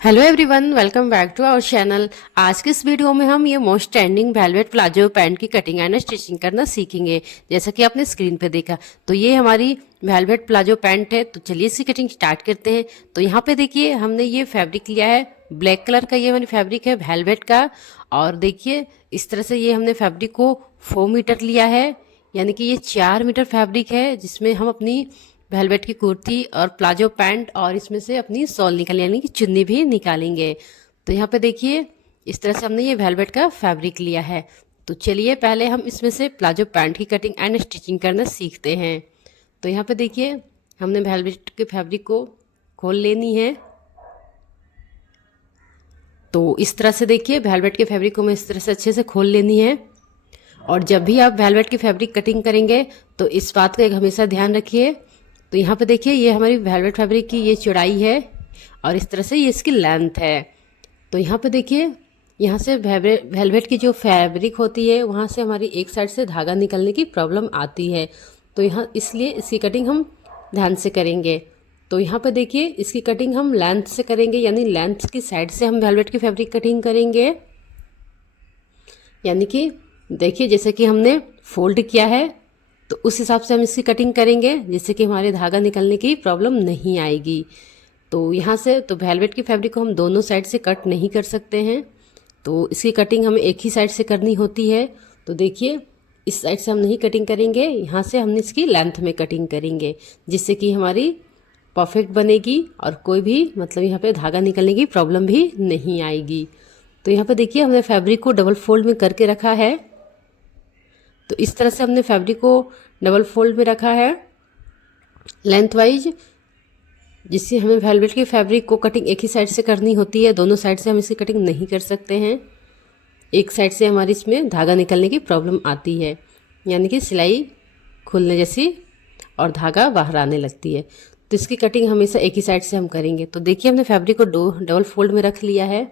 Hello everyone, welcome back to our channel. आज के इस वीडियो में हम ये most trending velvet palazzo pant की कटिंग एंड स्टिचिंग करना सीखेंगे। जैसा कि आपने स्क्रीन पे देखा, तो ये हमारी वेलवेट प्लाजो पैंट है। तो चलिए इसकी कटिंग स्टार्ट करते हैं। तो यहाँ पे देखिए, हमने ये फैब्रिक लिया है ब्लैक कलर का। ये हमारी फैब्रिक है वेलवेट का। और देखिए इस तरह से ये हमने फैब्रिक को 4 मीटर लिया है, यानी कि ये 4 मीटर फैब्रिक है, जिसमें हम अपनी वेलवेट की कुर्ती और प्लाजो पैंट और इसमें से अपनी शॉल निकाल यानी कि चुन्नी भी निकालेंगे। तो यहाँ पे देखिए इस तरह से हमने ये वेलवेट का फैब्रिक लिया है। तो चलिए पहले हम इसमें से प्लाजो पैंट की कटिंग एंड स्टिचिंग करना सीखते हैं। तो यहाँ पे देखिए हमने वेलवेट के फैब्रिक को खोल लेनी है। तो इस तरह से देखिए वेलवेट के फैब्रिक को मैं इस तरह से अच्छे से खोल लेनी है। और जब भी आप वेलवेट की फैब्रिक कटिंग करेंगे तो इस बात का एक हमेशा ध्यान रखिए। तो यहाँ पे देखिए ये हमारी वेलवेट फैब्रिक की ये चौड़ाई है और इस तरह से ये इसकी लेंथ है। तो यहाँ पे देखिए यहाँ से वेलवेट की जो फैब्रिक होती है वहाँ से हमारी एक साइड से धागा निकलने की प्रॉब्लम आती है। तो यहाँ इसलिए इसकी कटिंग हम ध्यान से करेंगे। तो यहाँ पे देखिए इसकी कटिंग हम लेंथ से करेंगे, यानी लेंथ की साइड से हम वेलवेट की फैब्रिक कटिंग करेंगे। यानी कि देखिए जैसे कि हमने फोल्ड किया है तो उस हिसाब से हम इसकी कटिंग करेंगे, जिससे कि हमारे धागा निकलने की प्रॉब्लम नहीं आएगी। तो यहाँ से तो वेलवेट की फैब्रिक को हम दोनों साइड से कट नहीं कर सकते हैं, तो इसकी कटिंग हमें एक ही साइड से करनी होती है। तो देखिए इस साइड से हम नहीं कटिंग करेंगे, यहाँ से हम इसकी लेंथ में कटिंग करेंगे, जिससे कि हमारी परफेक्ट बनेगी और कोई भी मतलब यहाँ पे धागा निकलने की प्रॉब्लम भी नहीं आएगी। तो यहाँ पे देखिए हमने फैब्रिक को डबल फोल्ड में करके रखा है। तो इस तरह से हमने फैब्रिक को डबल फोल्ड में रखा है लेंथ वाइज, जिससे हमें वेलवेट की फैब्रिक को कटिंग एक ही साइड से करनी होती है। दोनों साइड से हम इसकी कटिंग नहीं कर सकते हैं, एक साइड से हमारी इसमें धागा निकलने की प्रॉब्लम आती है, यानी कि सिलाई खुलने जैसी और धागा बाहर आने लगती है। तो इसकी कटिंग हमेशा एक ही साइड से हम करेंगे। तो देखिए हमने फैब्रिक को डबल फोल्ड में रख लिया है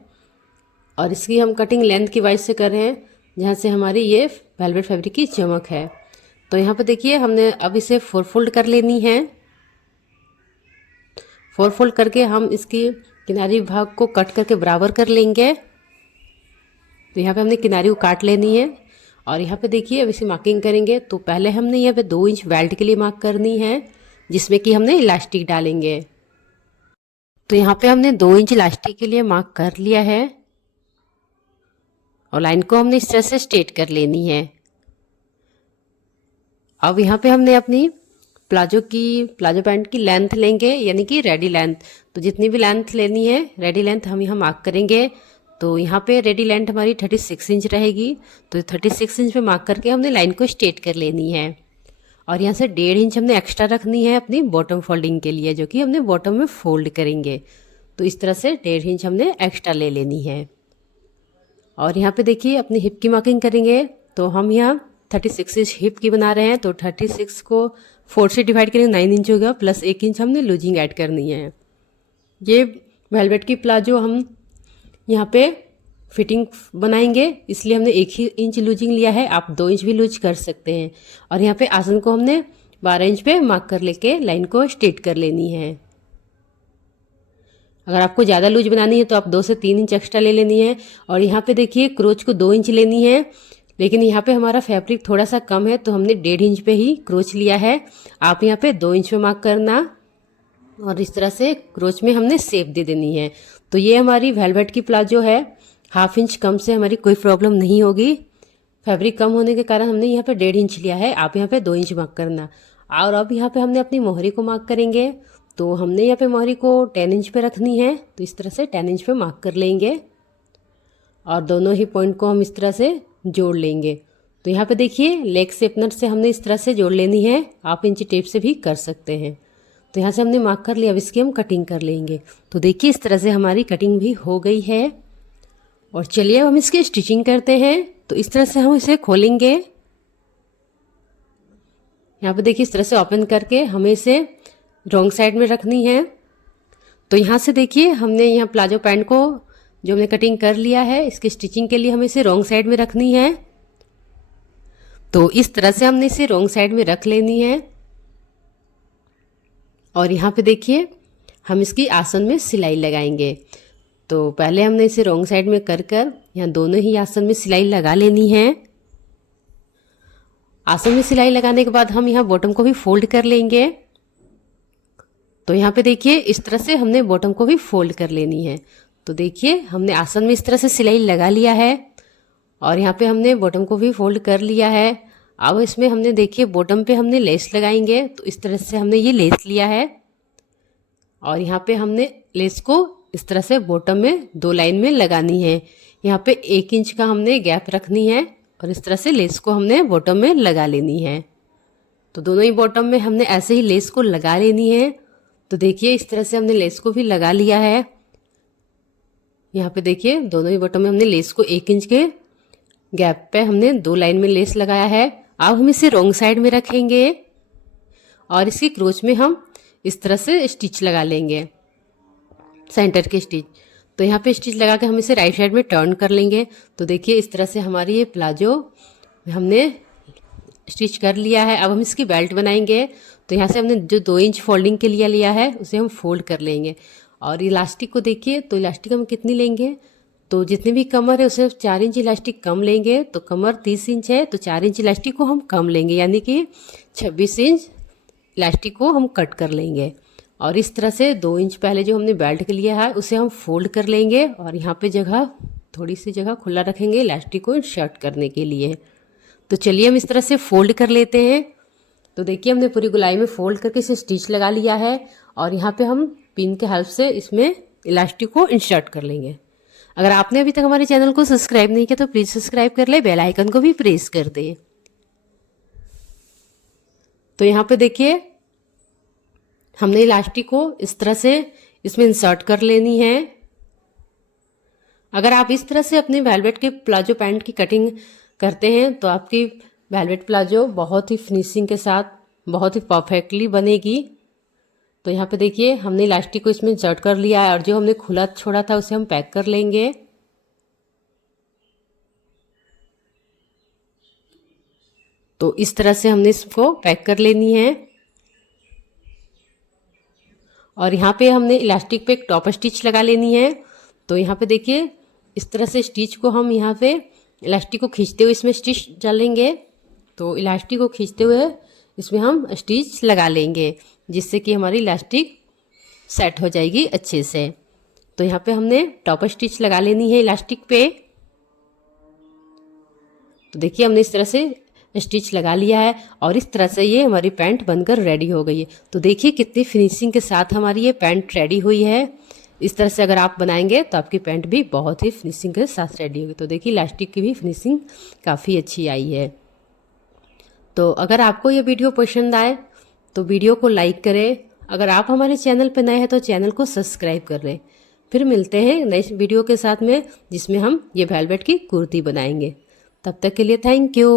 और इसकी हम कटिंग लेंथ की वाइज से कर रहे हैं, जहाँ से हमारी ये वेलवेट फैब्रिक की चमक है। तो यहाँ पे देखिए हमने अब इसे 4 फोल्ड कर लेनी है। 4 फोल्ड करके हम इसकी किनारी भाग को कट करके बराबर कर लेंगे। तो यहाँ पे हमने किनारी को काट लेनी है और यहाँ पे देखिए अब इसे मार्किंग करेंगे। तो पहले हमने यहाँ पे 2 इंच बेल्ट के लिए मार्क करनी है, जिसमें कि हमने इलास्टिक डालेंगे। तो यहाँ पे हमने 2 इंच इलास्टिक के लिए मार्क कर लिया है और लाइन को हमने इस तरह से स्ट्रेट कर लेनी है। अब यहाँ पे हमने अपनी प्लाजो पैंट की लेंथ लेंगे, यानी कि रेडी लेंथ। तो जितनी भी लेंथ लेनी है रेडी लेंथ हम यहाँ मार्क करेंगे। तो यहाँ पे रेडी लेंथ हमारी 36 इंच रहेगी। तो 36 इंच पे मार्क करके हमने लाइन को स्ट्रेट कर लेनी है और यहाँ से 1.5 इंच हमने एक्स्ट्रा रखनी है अपनी बॉटम फोल्डिंग के लिए, जो कि हमने बॉटम में फोल्ड करेंगे। तो इस तरह से 1.5 इंच हमने एक्स्ट्रा ले लेनी है। और यहाँ पे देखिए अपनी हिप की मार्किंग करेंगे। तो हम यहाँ 36 इंच हिप की बना रहे हैं। तो 36 को 4 से डिवाइड करेंगे, 9 इंच होगा, प्लस 1 इंच हमने लूजिंग ऐड करनी है। ये वेलवेट की प्लाजो हम यहाँ पे फिटिंग बनाएंगे, इसलिए हमने 1 ही इंच लूजिंग लिया है। आप 2 इंच भी लूज कर सकते हैं। और यहाँ पे आसन को हमने 12 इंच पे मार्क कर लेके लाइन को स्ट्रेट कर लेनी है। अगर आपको ज़्यादा लूज बनानी है तो आप 2 से 3 इंच एक्स्ट्रा ले लेनी है। और यहाँ पे देखिए क्रोच को 2 इंच लेनी है, लेकिन यहाँ पे हमारा फैब्रिक थोड़ा सा कम है तो हमने 1.5 इंच पे ही क्रोच लिया है। आप यहाँ पे 2 इंच पे मार्क करना और इस तरह से क्रोच में हमने शेप दे देनी है। तो ये हमारी वेलवेट की प्लाजो है। 1/2 इंच कम से हमारी कोई प्रॉब्लम नहीं होगी। फैब्रिक कम होने के कारण हमने यहाँ पे 1.5 इंच लिया है, आप यहाँ पे 2 इंच मार्क करना। और अब यहाँ पे हमने अपनी मोहरी को मार्क करेंगे। तो हमने यहाँ पे मोहरी को 10 इंच पे रखनी है। तो इस तरह से 10 इंच पे मार्क कर लेंगे और दोनों ही पॉइंट को हम इस तरह से जोड़ लेंगे। तो यहाँ पे देखिए लेग शेपनर से हमने इस तरह से जोड़ लेनी है, आप इंची टेप से भी कर सकते हैं। तो यहाँ से हमने मार्क कर लिया, अब इसकी हम कटिंग कर लेंगे। तो देखिए इस तरह से हमारी कटिंग भी हो गई है। और चलिए अब हम इसकी स्टिचिंग करते हैं। तो इस तरह से हम इसे खोलेंगे। यहाँ पे देखिए इस तरह से ओपन करके हमें इसे रॉन्ग साइड में रखनी है। तो यहाँ से देखिए हमने यहाँ प्लाजो पैंट को जो हमने कटिंग कर लिया है, इसकी स्टिचिंग के लिए हमें इसे रॉन्ग साइड में रखनी है। तो इस तरह से हमने इसे रॉन्ग साइड में रख लेनी है। और यहाँ पे देखिए हम इसकी आसन में सिलाई लगाएंगे। तो पहले हमने इसे रॉन्ग साइड में कर कर यहाँ दोनों ही आसन में सिलाई लगा लेनी है। आसन में सिलाई लगाने के बाद हम यहाँ बॉटम को भी फोल्ड कर लेंगे। तो यहाँ पे देखिए इस तरह से हमने बॉटम को भी फोल्ड कर लेनी है। तो देखिए हमने आसन में इस तरह से सिलाई लगा लिया है और यहाँ पे हमने बॉटम को भी फोल्ड कर लिया है। अब इसमें हमने देखिए बॉटम पे हमने लेस लगाएंगे। तो इस तरह से हमने ये लेस लिया है और यहाँ पे हमने लेस को इस तरह से बॉटम में 2 लाइन में लगानी है। यहाँ पे 1 इंच का हमने गैप रखनी है और इस तरह से लेस को हमने बॉटम में लगा लेनी है। तो दोनों ही बॉटम में हमने ऐसे ही लेस को लगा लेनी है। तो देखिए इस तरह से हमने लेस को भी लगा लिया है। यहाँ पे देखिए दोनों ही बॉटम में हमने लेस को 1 इंच के गैप पे हमने 2 लाइन में लेस लगाया है। अब हम इसे रॉन्ग साइड में रखेंगे और इसकी क्रोच में हम इस तरह से स्टिच लगा लेंगे, सेंटर के स्टिच। तो यहाँ पे स्टिच लगा के हम इसे राइट साइड में टर्न कर लेंगे। तो देखिए इस तरह से हमारी ये प्लाजो हमने स्टिच कर लिया है। अब हम इसकी बेल्ट बनाएंगे। तो यहाँ से हमने जो 2 इंच फोल्डिंग के लिए लिया है उसे हम फोल्ड कर लेंगे। और इलास्टिक को देखिए, तो इलास्टिक हम कितनी लेंगे, तो जितनी भी कमर है उसे 4 इंच इलास्टिक कम लेंगे। तो कमर 30 इंच है तो 4 इंच इलास्टिक को हम कम लेंगे, यानी कि 26 इंच इलास्टिक को हम कट कर लेंगे। और इस तरह से 2 इंच पहले जो हमने बेल्ट के लिया है उसे हम फोल्ड कर लेंगे और यहाँ पे जगह थोड़ी सी जगह खुला रखेंगे इलास्टिक को इंसर्ट करने के लिए। तो चलिए हम इस तरह से फोल्ड कर लेते हैं। तो देखिए हमने पूरी गोलाई में फोल्ड करके इसे स्टिच लगा लिया है और यहाँ पे हम पिन के हेल्प से इसमें इलास्टिक को इंसर्ट कर लेंगे। अगर आपने अभी तक हमारे चैनल को सब्सक्राइब नहीं किया तो प्लीज़ सब्सक्राइब कर ले, बेल आइकन को भी प्रेस कर दें। तो यहाँ पे देखिए हमने इलास्टिक को इस तरह से इसमें इंसर्ट कर लेनी है। अगर आप इस तरह से अपने वेलवेट के प्लाजो पैंट की कटिंग करते हैं तो आपकी वेलवेट प्लाजो बहुत ही फिनिशिंग के साथ बहुत ही परफेक्टली बनेगी। तो यहाँ पे देखिए हमने इलास्टिक को इसमें इंसर्ट कर लिया है और जो हमने खुला छोड़ा था उसे हम पैक कर लेंगे। तो इस तरह से हमने इसको पैक कर लेनी है। और यहाँ पे हमने इलास्टिक पे एक टॉप स्टिच लगा लेनी है। तो यहाँ पे देखिए इस तरह से स्टिच को हम यहाँ पे इलास्टिक को खींचते हुए इसमें स्टिच डालेंगे। तो इलास्टिक को खींचते हुए इसमें हम स्टिच लगा लेंगे जिससे कि हमारी इलास्टिक सेट हो जाएगी अच्छे से। तो यहाँ पे हमने टॉप स्टिच लगा लेनी है इलास्टिक पे। तो देखिए हमने इस तरह से स्टिच लगा लिया है और इस तरह से ये हमारी पैंट बनकर रेडी हो गई है। तो देखिए कितनी फिनिशिंग के साथ हमारी ये पैंट रेडी हुई है। इस तरह से अगर आप बनाएंगे तो आपकी पैंट भी बहुत ही फिनिशिंग के साथ रेडी होगी। तो देखिए इलास्टिक की भी फिनिशिंग काफ़ी अच्छी आई है। तो अगर आपको ये वीडियो पसंद आए तो वीडियो को लाइक करें। अगर आप हमारे चैनल पर नए हैं तो चैनल को सब्सक्राइब कर लें। फिर मिलते हैं नेक्स्ट वीडियो के साथ में जिसमें हम ये वेलवेट की कुर्ती बनाएंगे। तब तक के लिए थैंक यू।